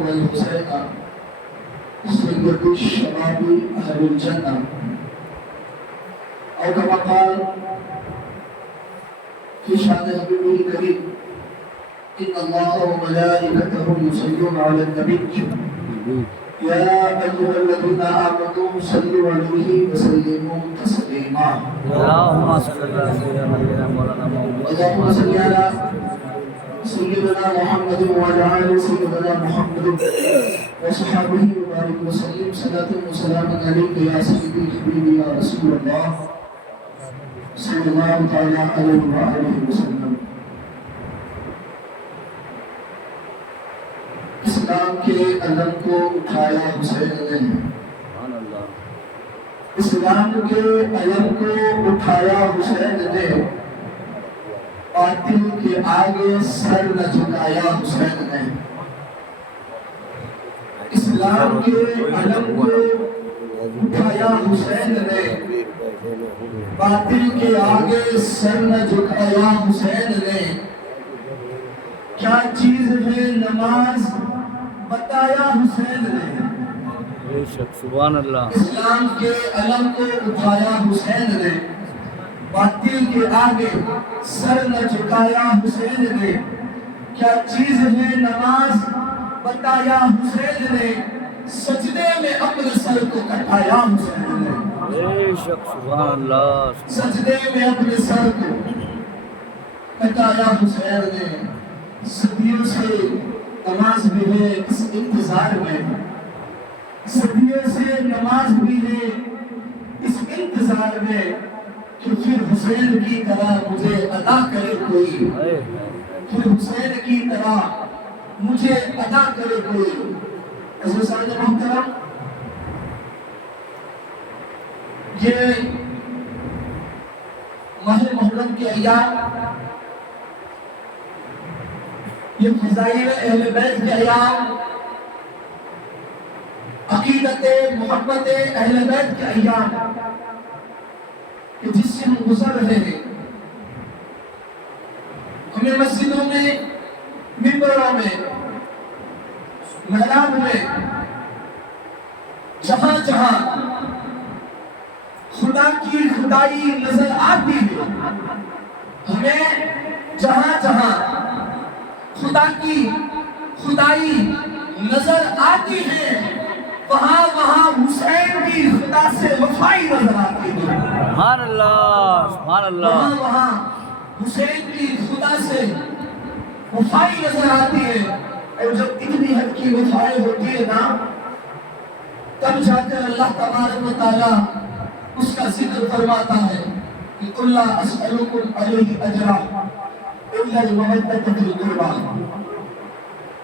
والحسين سيد الشباب أهل الجنة أو كما قال في شأن حبيبه الكريم إن الله وملائكته يصلون على النبي يا أيها الذين آمنوا صلوا عليه وسلموا تسليما اللهم صل على سيدنا مولانا محمد اللهم صل على سيدنا محمد وعلى آل سيدنا محمد وصحبه وبارك وسلم صلاة وسلاما عليك يا سيدي حبيبي يا رسول الله صلى الله تعالى عليه وآله وسلم. اسلام کے علم کو اٹھایا حسین نے، اسلام کے علم کو اٹھایا حسین نے، باطل کے آگے سر نہ جھکایا حسین نے. اسلام کے علم کو اٹھایا حسین نے، باطل کے آگے سر نہ جھکایا حسین نے. کیا چیز ہے نماز بتایا حسین نے. سبحان اللہ. اسلام کے علم کو اٹھایا حسین نے، باطل کے آگے سر نہ جھکایا حسین نے. کیا چیز ہے نماز بتایا حسین نے، سجدے میں اپنے سر کو کٹایا حسین نے. سبحان اللہ. سجدے میں اپنے سر کو کٹایا حسین نے. صدیوں سے نماز بھی ہے اس انتظار میں، صدیوں سے نماز بھی ہے اس انتظار میں کہ پھر حسین کی طرح مجھے ادا کرے کوئی، پھر حسین کی طرح مجھے ادا کرے کوئی. عزیزان محترم، یہ ماہ محرم کے ایام، یہ فضائل اہل بیت کے ایام، عقیدت محبت اہل بیت کے ایام کہ جس سے ہم گزر رہے ہیں. ہمیں مسجدوں میں، منبروں میں، محراب میں، جہاں جہاں خدا کی خدائی نظر آتی ہے، ہمیں جہاں جہاں خدا کی خدائی نظر آتی ہے، وہاں وہاں حسین کی خدا سے وفائی نظر آتی ہے. سبحان اللہ. سبحان اللہ. وہاں وہاں حسین کی خدا سے وفائی نظر آتی ہے. اور جب اتنی حد کی وفائی ہوتی ہے نا، تب جا کر اللہ تبارک و تعالیٰ اس کا ذکر فرماتا ہے کہ قُلْ لَا أَسْأَلُكُمْ عَلَيْهِ أَجْرًا إِلَّا الْمَوَدَّةَ فِي الْقُرْبَى.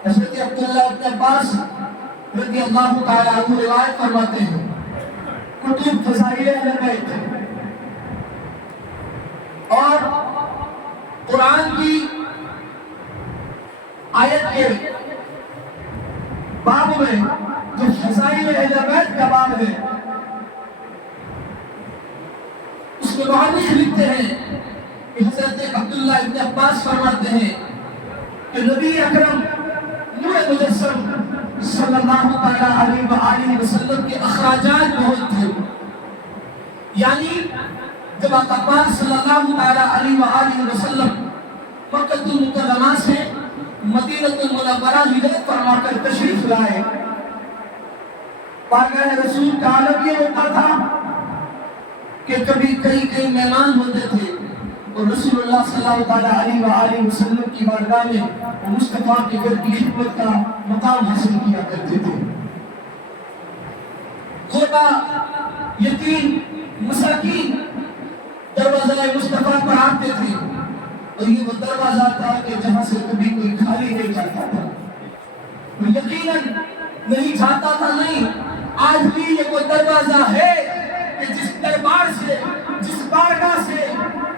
حضرت عبداللہ ابن عباس رضی اللہ تعالیٰ عنہ روایت فرماتے ہیں، کتب فضائل اہل بیت اور قرآن کی آیت کے باب میں جو فضائل اہل بیت کا باب ہے، اس میں مؤلف لکھتے ہیں کہ حضرت عبداللہ ابن عباس فرماتے ہیں کہ نبی اکرم نور مجسم صلی اللہ علیہ وآلہ وسلم کے اخراجات بہت تھے. یعنی جب آقا پاک صلی اللہ علیہ وآلہ وسلم مکہ المکرمہ سے مدینہ المنورہ ہجرت فرما کر تشریف لائے، بارگاہ رسول کا عالم یہ ہوتا تھا کہ کبھی کئی مہمان ہوتے تھے اور رسول اللہ صلی اللہ علیہ وآلہ وسلم کی بارگاہ میں مصطفیٰ کے گھر کی خدمت کا مقام حاصل کیا کرتے تھے. غربا، یتیم، مساکین دروازہ مصطفیٰ پر آتے تھے، اور یہ وہ دروازہ تھا کہ جہاں سے کبھی کوئی خالی نہیں جاتا تھا، یقیناً نہیں جاتا تھا. نہیں، آج بھی یہ وہ دروازہ ہے کہ جس دربار سے، جس بارگاہ سے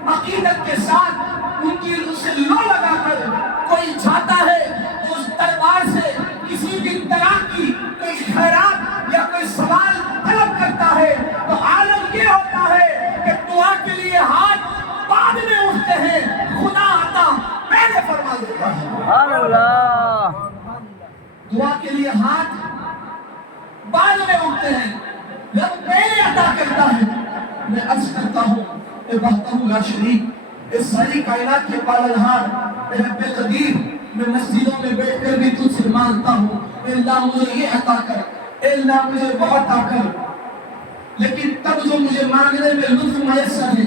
عقیدت کے ساتھ ان کی اسے لو لگا کر کوئی جاتا ہے تو اس دربار سے کسی بھی طرح کی کوئی خیرات یا کوئی سوال طلب کرتا ہے تو عالم یہ ہوتا ہے کہ دعا کے لیے ہاتھ بعد میں اٹھتے ہیں، خدا عطا پہلے فرما دیتا ہے. سبحان اللہ. دعا اللہ کے لیے ہاتھ بعد میں اٹھتے ہیں، رب پہلے عطا کرتا ہے۔ میں عرض کرتا ہوں اے وحدہ لا شریک، اس ساری کائنات کے پالنہار اے رب قدیر، میں مسجدوں میں بیٹھ کر بھی تجھ سے مانگتا ہوں اے اللہ مجھے یہ عطا کر، اے اللہ مجھے وہ عطا کر، لیکن تب جو مجھے مانگنے میں لطف میسر ہے،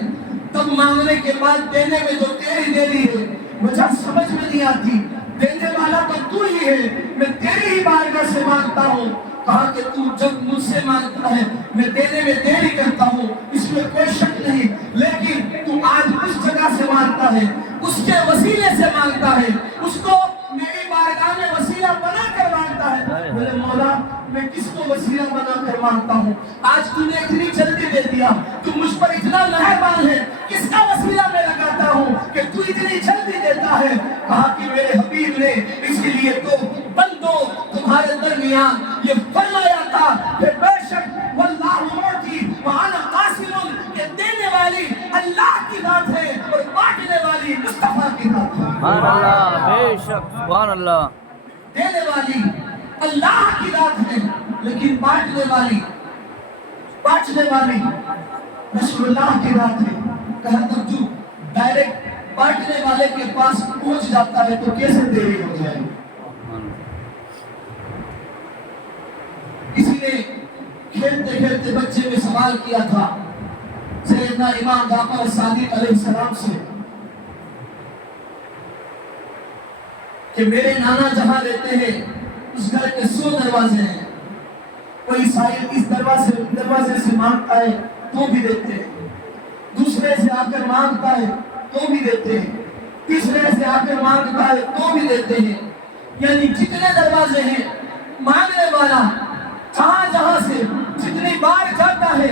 تب مانگنے کے بعد دینے میں جو تیری دیری ہے مجھے سمجھ میں نہیں آتی۔ دینے والا تو تو ہی ہے، میں تیری ہی بارگاہ سے مانگتا ہوں۔ کہا کہ تو جب مجھ سے مانگتا ہے میں دینے میں دیری کرتا ہوں، اس میں کوئی شک نہیں، لیکن تو آج اس جگہ سے مانگتا ہے، اس کے وسیلے سے مانگتا ہے، اس کو میری بارگاہ میں وسیلہ بنا کر مانگتا ہے۔ میرے مولا میں کس کو وسیلہ بنا کر مانگتا ہوں؟ آج تو نے اتنی جلدی دے دیا، تو مجھ پر اتنا مہربان ہے، کس کا وسیلہ میں لگاتا ہوں کہ تو اتنی جلدی دیتا ہے؟ کہا کہ میرے حبیب نے اس لیے تو بندوں تمہارے درمیان یہ فرمایا تھا کہ بے شک واللہ معطی وانا قاسم، کہ دینے والی اللہ کی ذات ہے اور بانٹنے والی مصطفیٰ کی ذات ہے۔ سبحان اللہ، بے شک، سبحان اللہ۔ دینے والی اللہ کی ذات ہے، لیکن بانٹنے والی رسول اللہ کی ذات ہے۔ کہا تب تو ڈائریکٹ بانٹنے والے کے پاس پہنچ جاتا ہے تو کیسے دیری ہو جائے؟ کسی نے کھیلتے کھیلتے بچے میں سوال کیا تھا سیدنا امام جعفر صادق علیہ السلام سے کہ میرے نانا جہاں رہتے ہیں اس گھر کے 100 دروازے ہیں، کوئی سائل اس دروازے سے مانگتا ہے تو بھی دیتے ہیں، دوسرے سے آ کر مانگتا ہے تو بھی دیتے ہیں، تیسرے سے آ کر مانگتا ہے تو بھی دیتے ہیں، یعنی جتنے دروازے ہیں مانگنے والا جہاں سے جتنی بار جاتا ہے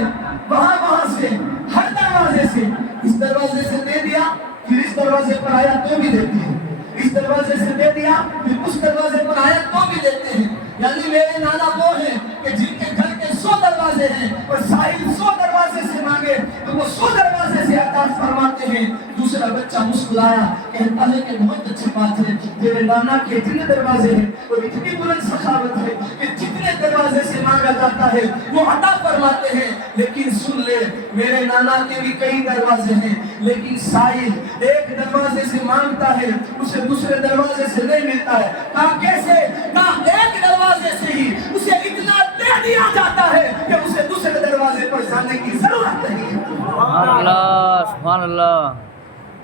وہاں سے ہر دروازے سے، اس دروازے سے دے دیا پھر اس دروازے پر آیا تو بھی دیتے ہیں، اس دروازے سے دے دیا پھر اس دروازے پر آیا تو بھی دیتے ہیں۔ یعنی میرے نانا وہ ہیں کہ جن کے گھر کے 100 دروازے ہیں اور ساحل 100 دروازے سے مانگے تو وہ 100 دروازے سے عطا فرماتے ہیں۔ دوسرا بچہ مسکرایا، کہتا ہے کہ بہت اچھی بات ہے، تیرے نانا کے اتنے دروازے ہیں اور اتنی بلند سخاوت ہے کہ جتنے دروازے سے مانگا جاتا ہے وہ عطا فرماتے ہیں، لیکن سن لے میرے نانا کے بھی کئی دروازے ہیں، لیکن ساحل ایک دروازے سے مانگتا ہے اسے دوسرے دروازے سے نہیں ملتا ہے۔ کہا کیسے؟ کہا ایک دروازے سے ہی اسے اتنا دے دیا جاتا ہے کہ اسے دوسرے دروازے پر جانے کی ضرورت نہیں ہے۔ سبحان اللہ، سبحان اللہ۔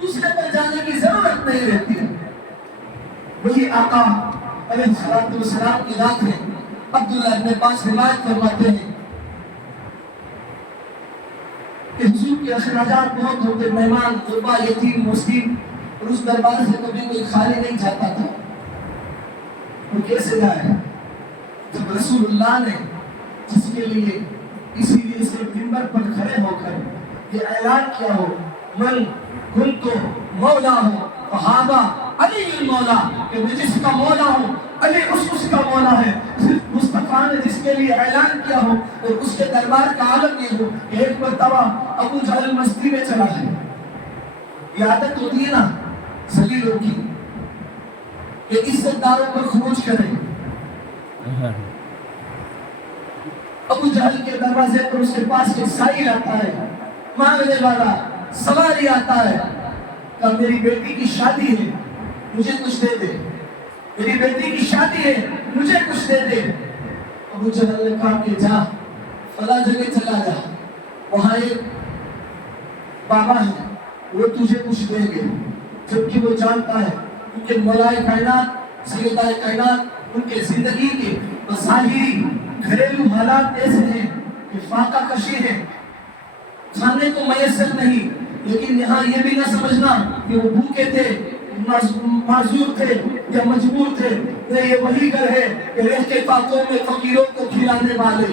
دوسرے پر جانے کی ضرورت نہیں رہتی ہے۔ وہی آقا علیہ السلام کی ذات ہے۔ عبداللہ ابن عباس روایت فرماتے ہیں کہ حضور کے اخراجات بہت ہوتے، مہمان غربا یتیم مسکین، اور اس دربار سے کبھی کوئی خالی نہیں جاتا تھا۔ وہ کیسے جائے؟ جب رسول اللہ نے جس کے لیے اسی لیے سے منبر پر کھڑے ہو کر یہ اعلان کیا ہو من کنت مولا ہوں فہذا علی المولا، کہ میں جس کا مولا ہوں علی اس کا مولا ہے۔ صرف مصطفیٰ نے جس کے لیے اعلان کیا ہو اور اس کے دربار کا عالم یہ ہو کہ ایک مرتبہ ابو جہل مستی میں چلا ہے، یہ عادت ہوتی ہے نا ذلیلوں کی کہ عزت داروں پر خروج کریں۔ ابو جہل کے دروازے پر اس کے پاس ایک سائل آتا ہے، مانگنے والا سواری آتا ہے کہ میری بیٹی کی شادی ہے مجھے کچھ دے دے، میری بیٹی کی شادی ہے مجھے کچھ دے دے۔ ابو جہل نے کہا کہ جا فلاں جگہ چلا جا، وہاں ایک بابا ہے وہ تجھے کچھ دیں گے، جبکہ وہ جانتا ہے کیونکہ مولائے کائنات سیدہ کائنات ان کے زندگی کے ظاہری گھریلو حالات ایسے ہیں کہ فاقہ کشی ہے، کھانے کو میسر نہیں، لیکن یہاں یہ بھی نہ سمجھنا کہ وہ بھوکے تھے، معذور تھے یا مجبور تھے، یہ وہی گھر ہے کہ رہ کے فاقوں میں فقیروں کو کھلانے والے،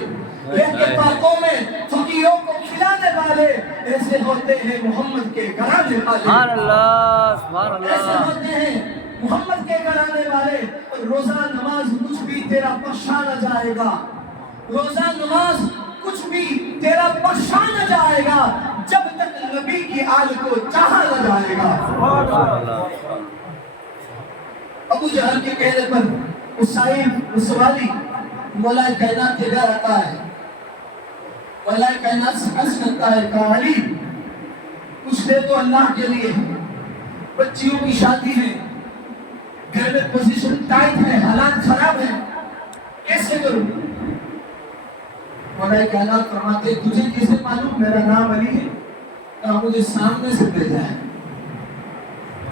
رہ کے فاقوں میں فقیروں کو کھلانے والے ایسے ہوتے ہیں محمد کے گھرانے والے۔ سبحان اللہ، سبحان اللہ۔ ایسے ہوتے ہیں محمد کے گھرانے والے۔ روزہ نماز کچھ بھی تیرا بخشا نہ جائے گا، روزہ نماز کچھ بھی تیرا بخشا نہ جائے گا جب تک نبی کی آل کو چاہا نہ جائے گا۔ ابو جہل کے کہنے پر اس سائل اس سوالی مولا کائنات کے گھر آتا ہے، مولا کائنات سے عرض کرتا ہے کہ علی کچھ دے تو اللہ کے لیے، بچیوں کی شادی ہے، گھر میں پوزیشن ٹائٹ ہے، حالات خراب ہے، کیسے کروں؟ مولا کائنات فرماتے تجھے کیسے معلوم میرا نام علی ہے؟ کہا مجھے سامنے سے بھیجا ہے۔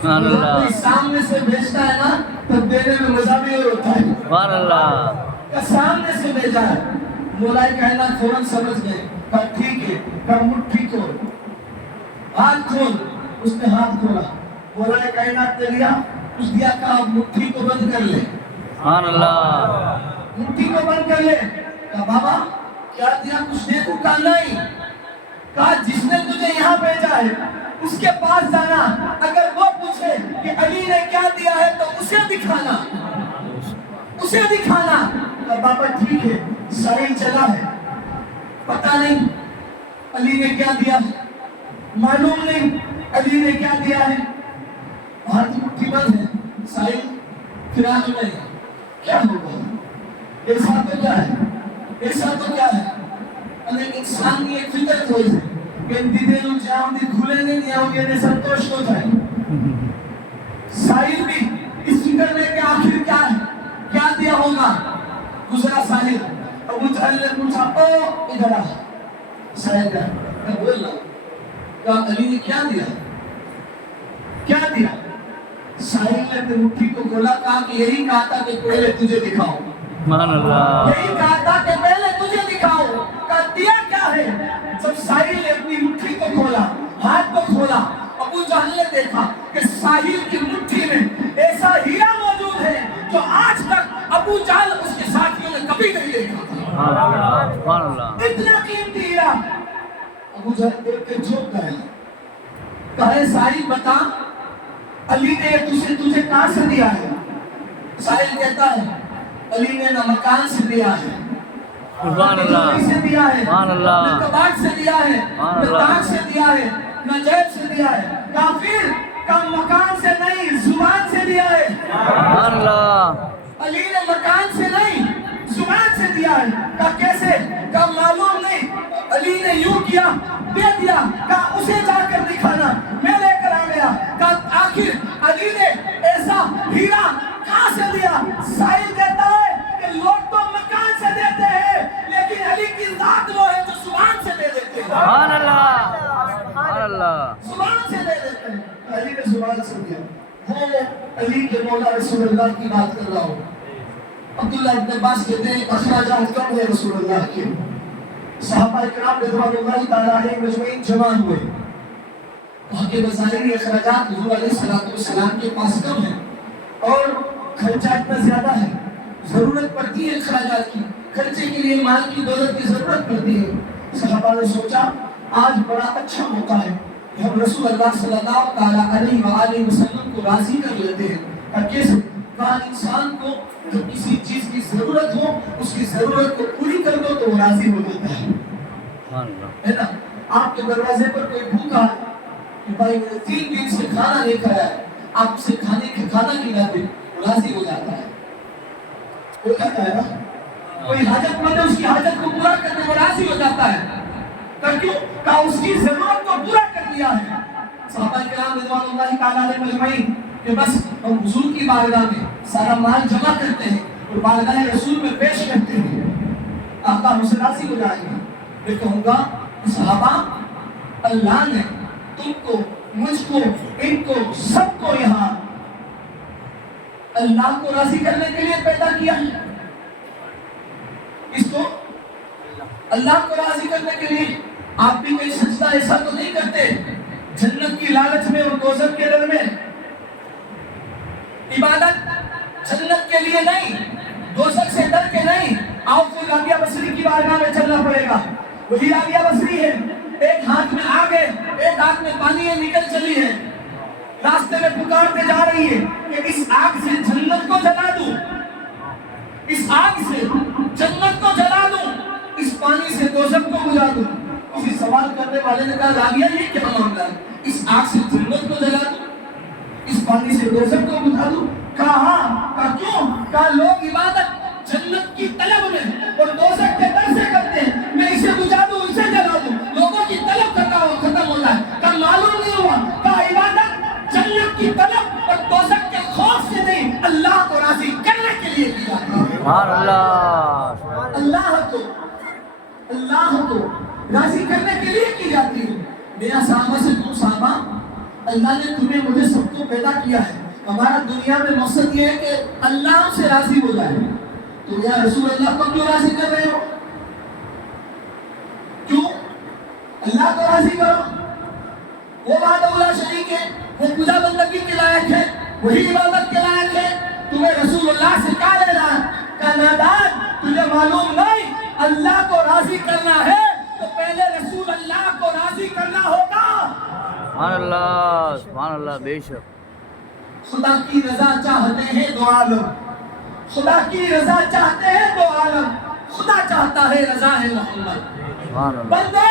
سبحان جب اللہ کوئی سامنے سے بھیجتا ہے نا تب دینے میں مزہ بھی اور ہوتا ہے۔ سبحان اللہ کہ سامنے سے بھیجا ہے۔ مولا کائنات فوراً سمجھ گئے، کہا ٹھیک ہے، کہا مٹھی کھول، ہاتھ کھول۔ اس نے ہاتھ کھولا، مولا کائنات نے لیا، اس دیا کہا مٹھی کو بند کر لے، سبحان اللہ مٹھی کو بند کر لے۔ کہا بابا کیا دیا؟ کچھ دے کو؟ کہا نہیں۔ کہا جس نے تجھے یہاں بھیجا ہے اس کے پاس جانا، اگر وہ پوچھے کہ علی نے کیا دیا ہے تو اسے دکھانا، اسے دکھانا۔ کہا بابا ٹھیک ہے۔ سائل چلا ہے، پتہ نہیں علی نے کیا دیا، معلوم نہیں علی نے کیا دیا ہے، ہاتھ مٹھی بند ہے، سائل فراق میں ہے، کیا ہوگا؟ ایسا تو کیا ہے، ایسا تو کیا ہے؟ انہیں انسان کی ایک فطرت ہوئی ہے کہ اندیدے جام دی کھولے نہیں ہوگے نے سنتوش ہو جائے۔ سائل بھی اس فکر میں کہ آخر کیا ہے، کیا دیا ہوگا؟ گزرا سائل، ابو جہل نے پوچھا او ادھر آ۔ سائل کہا بول رہا، کہا علی نے کیا دیا، کیا دیا؟ سائل نے مٹھی کو کھولا، کہا کہ یہی کہا تھا کہ پہلے تجھے دکھاؤں، سبحان اللہ یہی کہا تھا کہ پہلے تجھے دکھاؤں۔ کہا دیا کیا ہے؟ جب ساحل نے اپنی مٹھی کو کھولا، ہاتھ کو کھولا، ابو جہل نے دیکھا کہ ساحل کی مٹھی میں ایسا ہیرا موجود ہے جو آج تک ابو جہل اس کے ساتھیوں نے کبھی نہیں دیکھا تھا۔ سبحان اللہ اتنا قیمتی ہیرا۔ ابو جہل دیکھ کے چوک گئے، کہے ساحل بتا علی نے تجھے کہاں سے دیا ہے؟ ساحل کہتا ہے علی نے نہ مکان سے دیا ہے، سبحان اللہ سے دیا ہے، سبحان اللہ نہ کباڑ سے دیا ہے، نہ تاج سے دیا ہے، نہ جیب سے دیا ہے۔ کافر کم مکان سے نہیں زبان سے دیا ہے۔ سبحان اللہ علی نے مکان سے نہیں زبان سے دیا ہے۔ کہا کیسے؟ کہا معلوم نہیں، علی نے یوں کیا دے دیا۔ کہا اسے جا کر دکھانا، میں لے کر آ گیا۔ کہا آخر علی نے ایسا ہیرا کہاں سے دیا؟ سائل کہتا ہے کہ لوگ تو مکان سے دیتے ہیں لیکن علی کی ذات وہ ہے جو زبان سے دے دیتے ہیں۔ سبحان اللہ سبحان اللہ زبان سے دے دیتے ہیں۔ علی نے زبان سے دیا۔ وہ علی کے مولا رسول اللہ کی بات کر رہا ہوں۔ عبداللہ ابن عباس کہتے ہیں اخراجات کم ہے رسول اللہ کے، صحابہ کرام رضوان اللہ تعالیٰ علیہ مجمعین جمع ہوئے، وہاں کے بظاہری اخراجات حضور علیہ السلام کے پاس کم ہیں اور خرچہ اتنا زیادہ ہے، ضرورت پڑتی ہے اخراجات کی، خرچے کے لیے مال کی دولت کی ضرورت پڑتی ہے۔ صحابہ نے سوچا آج بڑا اچھا موقع ہے کہ ہم رسول اللہ صلی اللہ تعالیٰ علیہ وآلہ وسلم کو راضی کر لیتے ہیں۔ اور کیسے؟ کہا انسان کو جو کسی چیز کی ضرورت ہو اس کی ضرورت کو پوری کر دو تو وہ راضی ہو جاتا ہے، سبحان اللہ ہے نا؟ آپ کے دروازے پر کوئی بھوکا ہے کہ بھائی میں نے 3 دن سے کھانا نہیں کھایا ہے، آپ سے کھانا کھلاتے راضی ہو جاتا ہے، وہ کہتا ہے نا؟ کوئی حاجت مند ہے اس کی حاجت کو پورا کرنے میں راضی ہو جاتا ہے، کیوں؟ کہ اس کی ضرورت کو پورا کر دیا ہے۔ صحابہ کرام رضوان اللہ تعالیٰ علیہ مجمعین کہ بس ہم حضور کی بارگاہ میں سارا مال جمع کرتے ہیں اور بارگاہ رسول میں پیش کرتے ہیں، آقا ہم سے راضی ہو جائیں گے۔ میں کہوں گا صحابہ اللہ نے تم کو، مجھ کو، ان کو، سب کو یہاں اللہ کو راضی کرنے کے لیے پیدا کیا ہے۔ اس کو اللہ کو راضی کرنے کے لیے آپ بھی کوئی سجدہ ایسا تو نہیں کرتے جنت کی لالچ میں اور دوزخ کے ڈر میں۔ عبادت جنت کے لیے نہیں، دوزخ سے ڈر کے نہیں۔ آؤ پھر رابعہ بصری کی بارگاہ میں چلنا پڑے گا۔ وہی رابعہ بصری ہے، ایک ہاتھ میں آگ ہے، ایک ہاتھ میں پانی ہے، نکل چلی ہے، راستے میں پکارتے جا رہی ہے کہ اس آگ سے جنت کو جلا دوں، اس آگ سے جنت کو جلا دوں، اس پانی سے دوزخ کو بجھا دوں۔ کسی سوال کرنے والے نے کہا رابعہ یہ کیا معاملہ ہے؟ اس آگ سے جنت کو جلا دوں، اس پانی سے دوزخ کو بجھا دوں؟ کہا ہاں، کہا کیوں؟ کہا لوگ عبادت جنت کی طلب میں اور دوزخ کے ڈر سے کرتے ہیں، میں اسے بجھا دوں اسے جلا دوں، لوگوں کی طلب کرنا ہو ختم ہو جائے۔ کہا معلوم نہیں ہوا، کہا عبادت جنت کی طلب اور دوزخ کے خوف سے نہیں، اللہ کو راضی کرنے کے لیے کی جاتی ہے۔ سبحان اللہ، اللہ کو راضی کرنے کے لیے کی جاتی ہے۔ میرا صحابہ سے تم صحابہ، اللہ نے تمہیں مجھے سب کو پیدا کیا ہے، ہمارا دنیا میں مقصد یہ ہے کہ اللہ ہم سے راضی ہو جائے، تو یا رسول اللہ کو کیوں راضی کر رہے ہو؟ کیوں؟ اللہ کو راضی کرو، وہ وحدہ لا شریک ہے، وہ پوجا بندگی کے لائق ہے، وہی عبادت کے لائق ہے، تمہیں رسول اللہ سے کیا لینا ہے؟ کہ نادان تجھے معلوم نہیں اللہ کو راضی کرنا ہے تو پہلے رسول اللہ کو راضی کرنا ہوگا۔ سبحان اللہ، بے شک۔ خدا کی رضا چاہتے ہیں دو عالم، خدا کی رضا چاہتے ہیں دو عالم، خدا چاہتا ہے رضا ہے محمد۔ بندے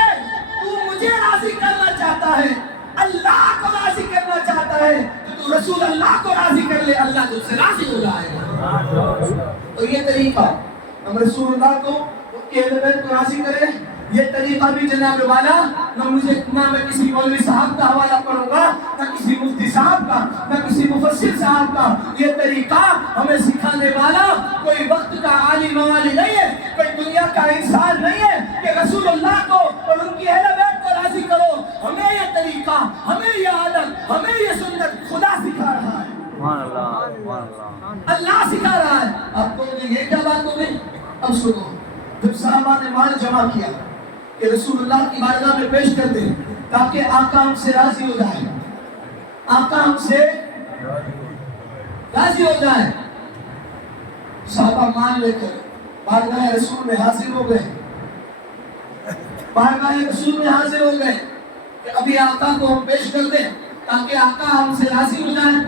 تو مجھے راضی کرنا چاہتا ہے، اللہ کو راضی کرنا چاہتا ہے تو رسول اللہ کو راضی کر لے، اللہ تجھ سے راضی ہو جائے گا۔ تو یہ طریقہ ہم رسول اللہ کو کے اہل بیت کو راضی کرے، یہ طریقہ بھی جناب والا نہ میں کسی مولوی صاحب کا حوالہ پڑھوں گا، نہ کسی مفتی صاحب کا، نہ کسی مفسر صاحب کا، یہ طریقہ ہمیں سکھانے والا کوئی وقت کا عالی موالی نہیں ہے، کوئی دنیا کا انسان نہیں ہے کہ رسول اللہ کو اور ان کی اہل بیت کو راضی کرو۔ ہمیں یہ طریقہ، ہمیں یہ عادت، ہمیں یہ سنت خدا سکھا رہا ہے، سبحان اللہ، سبحان اللہ، اللہ سکھا رہا ہے۔ آپ کو یہ کیا بات ہو گئی؟ اب سنو، جب صحابہ نے مال جمع کیا کہ رسول اللہ کی بارگاہ میں پیش کر دیں تاکہ آقا ہم سے راضی ہو جائے، آقا ہم سے راضی ہو جائے، صحابہ مال لے کر بارگاہ رسول میں حاضر ہو گئے، بارگاہ رسول میں حاضر ہو گئے کہ ابھی آقا کو ہم پیش کر دیں تاکہ آقا ہم سے راضی ہو جائے،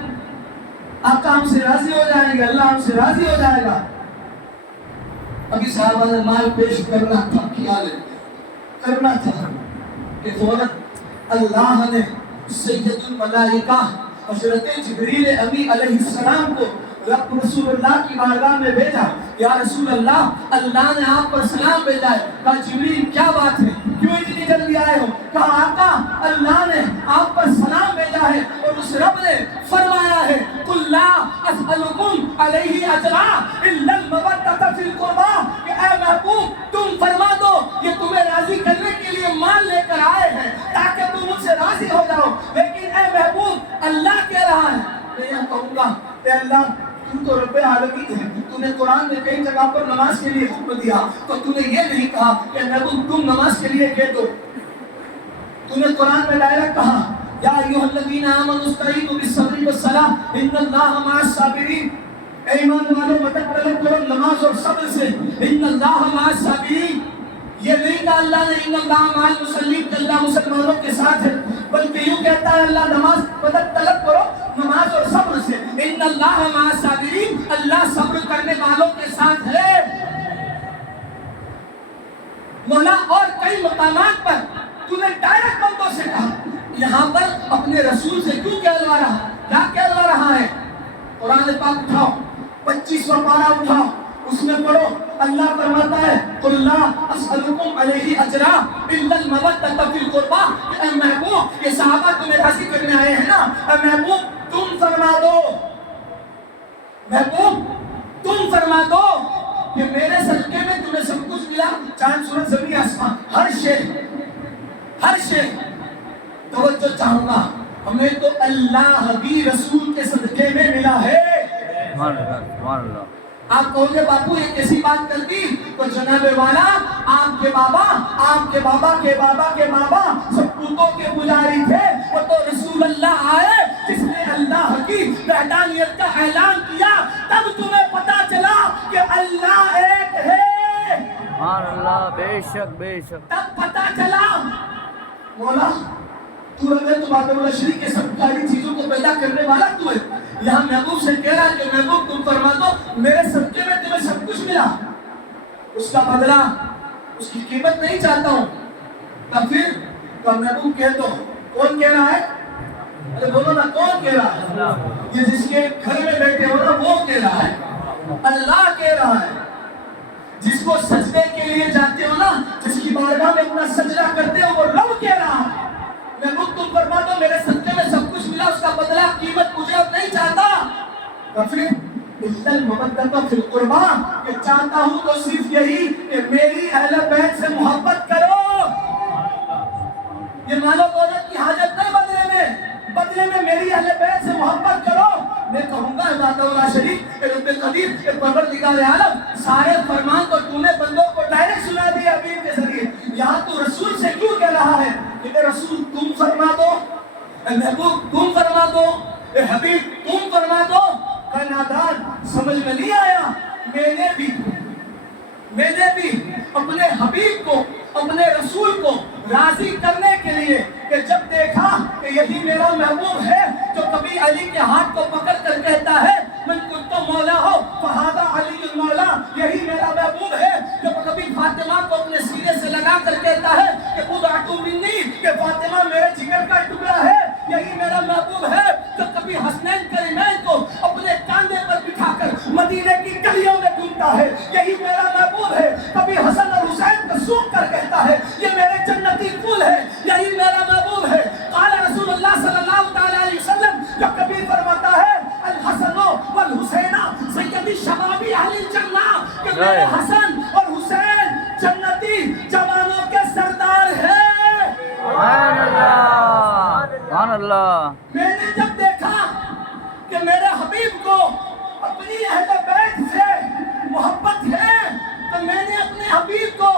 آقا ہم سے راضی ہو جائیں گے، اللہ ہم سے راضی ہو جائے گا۔ ابھی صحابہ نے مال پیش کرنا تھا، کیا لیتے کرنا تھا کہ فوراً اللہ نے سید الملائکہ حضرت جبریل امی علیہ السلام کو رب رسول اللہ کی بارگاہ میں بھیجا۔ یا رسول اللہ، اللہ نے آپ پر سلام بھیجا ہے۔ کہا جبریل کیا بات ہے، کیوں اتنی جلدی آئے ہو؟ کہا آقا اللہ نے آپ پر سلام بھیجا ہے اور اس رب نے فرمایا ہے قُلْ لَا أَسْأَلُكُمْ عَلَيْهِ أَجْرًا إِلَّا الْمَوَدَّةَ فِي الْقُرْبَىٰ کہ اے محبوب تم فرما دو یہ تمہیں راضی کرنے کے لیے مال لے کر آئے ہیں تاکہ تم ان سے راضی ہو جاؤ، لیکن اے محبوب اللہ کہہ رہا ہے، میں یہ کہوں گا کہ اللہ تم تو رب عالمین ہے، تو نے قرآن میں کئی جگہ پر نماز کے لیے حکم دیا تو تو نے یہ نہیں کہا کہ محبوب تم نماز کے لیے کہہ دو، تو نے قرآن میں ڈائریکٹ کہا یا ایھا الذین آمنوا استعینوا بالصبر والصلاۃ ان اللہ مع الصابرین، اے ایمان والو مدد طلب کرو نماز اور صبر سے، ان اللہ مع الصابرین، یہ نہیں کہا اللہ نے ان اللہ مع المصلین کہ اللہ مسلمانوں کے ساتھ ہے، بلکہ یوں کہتا ہے اللہ نماز مدد طلب کرو نماز اور صبر سے، ان اللہ مع الصابرین، اللہ صبر کرنے والوں کے ساتھ ہے۔ مولا اور کئی مقامات پر تو نے ڈائریکٹ بندوں سے کہا، یہاں پر اپنے رسول سے کیوں کہلوا رہا، کیا کہلوا رہا ہے؟ قرآن پاک اٹھاؤ، 25واں پارہ اٹھاؤ، اس میں پڑھو اللہ فرماتا ہے قُلْ لَا أَسْأَلُكُمْ عَلَيْهِ أَجْرًا إِلَّا الْمَوَدَّةَ فِي الْقُرْبَىٰ، اے محبوب یہ صحابہ تمہیں راضی کرنے آئے ہیں نا، اے محبوب تم فرما دو، محبوب تم فرما دو کہ میرے صدقے میں تمہیں سب کچھ ملا، چاند سورج زمین آسمان ہر شے توجہ چاہوں گا، ہمیں تو اللہ بھی رسول کے صدقے میں ملا ہے۔ سبحان اللہ، سبحان اللہ۔ آپ کہو گے باپو یہ کیسی بات کر دی؟ تو جناب والا آپ کے بابا، آپ کے بابا کے بابا کے بابا سب پوتوں کے پجاری تھے، وہ تو رسول اللہ آئے جس نے اللہ کی وحدانیت کا اعلان کیا، تب تمہیں پتا چلا کہ اللہ ایک ہے، سبحان اللہ، بے شک بے شک۔ تب پتا چلا مولا تو رب تو بات اللہ شریک کے سب ساری چیزوں کو پیدا کرنے والا تو ہے، یہاں محبوب سے کہہ رہا ہے کہ محبوب تم فرما دو میرے صدقے میں تمہیں سب کچھ ملا، اس کا بدلہ اس کی قیمت نہیں چاہتا ہوں، تب پھر تو محبوب کہہ دو، کون کہہ رہا ہے؟ ارے بولو نا کون کہہ رہا ہے؟ یہ جس کے گھر میں بیٹھے ہو نا وہ کہہ رہا ہے، اللہ کہہ رہا ہے۔ جس کو سجدے کے لیے جاتے ہو نا، جس کی بارگاہ میں اپنا سجدہ کرتے ہو، وہ رب کہہ رہا ہے۔ محبوب تم فرما دو میرے صدقے میں سب کچھ ملا، اس کا بدلہ قیمت مجھے اب نہیں چاہتا۔ تو پھر الا المودۃ فی القربى، کہ چاہتا ہوں تو صرف یہی کہ میری اہل بیت سے محبت کرو۔ یہ مال و دولت کی حاجت نہیں، بدلے میں میری اہل بیت سے محبت کرو۔ میں کہوں گا ذات اللہ شریف رب قدیر کے پروردگار عالم، سارے فرمان تو تو نے بندوں کو ڈائریکٹ سنا دیا حبیب کے ذریعے، یہاں تو رسول سے کیوں کہہ رہا ہے کہ اے رسول تم فرما دو، اے محبوب تم فرما دو، اے حبیب تم فرما دو۔ نادان سمجھ میں نہیں آیا؟ میں نے بھی اپنے حبیب کو، اپنے رسول کو راضی کرنے کے لیے، کہ جب دیکھا کہ یہی میرا محبوب ہے جو کبھی علی کے ہاتھ کو پکڑ کر کہتا ہے من کنت مولا ہو فہذا علی المولا، یہی میرا محبوب ہے جو کبھی فاطمہ کو اپنے سینے سے لگا کر کہتا ہے کہ بضعۃ منی، کہ فاطمہ میرے جگر کا ٹکڑا ہے، یہی میرا محبوب ہے جو کبھی حسنین کریمین کو اپنے کاندھے پر بٹھا کر مدینے کی گلیوں میں گھومتا ہے، یہی میرا محبوب ہے کبھی حسن اور حسین کو سونپ کر کہتا ہے یہ میرے جنتی پھول ہے، یہی میرا محبوب ہے۔ قال رسول اللہ صلی اللہ تعالی علیہ وسلم، جو کبھی فرماتا ہے الحسن والحسین سیدی شباب اہل الجنہ، کہ میرے حسن اور حسین جنتی جوانوں کے سردار ہیں۔ سبحان اللہ، سبحان اللہ۔ میں نے جب دیکھا کہ میرے حبیب کو اپنی اہل بیت سے محبت ہے، تو میں نے اپنے حبیب کو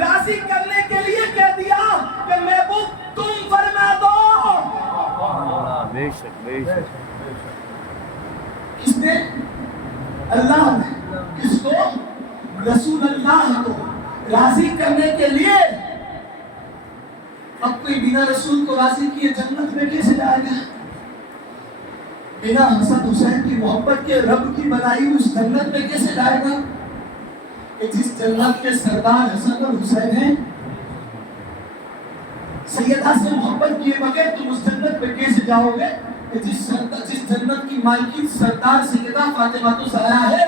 راضی کرنے کے لیے کہہ دیا کہ محبوب تم فرما دو۔ بے شک بے شک۔ کس نے؟ اللہ نے۔ کس کو؟ رسول اللہ کو راضی کرنے کے لیے۔ اب کوئی بنا رسول کو راضی کیے جنت میں کیسے جائے گا؟ بنا حسن حسین کی محبت کے رب کی بنائی اس جنت میں کیسے جائے گا؟ کہ جس جنت کے سردار حسن اور حسین ہیں، سیدہ سے محبت کیے بغیر تم اس جنت میں کیسے جاؤ گے؟ کہ جس جنت کی مالکین سردار سیدہ فاطمہ الزہرا ہے،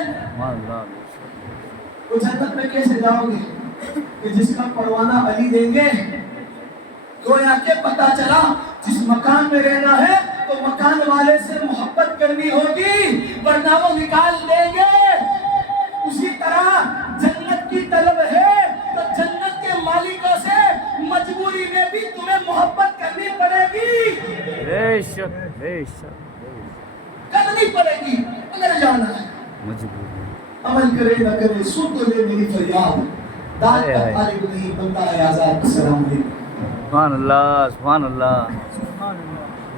وہ جنت میں کیسے جاؤ گے؟ کہ جس کا پروانہ علی دیں گے۔ گویا کہ پتہ چلا جس مکان میں رہنا ہے تو مکان والے سے محبت کرنی ہوگی، ورنہ وہ نکال دیں گے۔ اسی طرح جنت کی طلب ہے تو جنت کے مالکوں سے مجبوری میں بھی تمہیں محبت کرنی پڑے گی، بے شک بے شک کرنی پڑے گی اگر جانا ہے۔ مجبور عمل کرے نہ کرے سن تو لے میری فریاد، داد کا طالب نہیں بنتا ہے آزاد۔ السلام علیکم۔ سبحان اللہ، سبحان اللہ، سبحان اللہ۔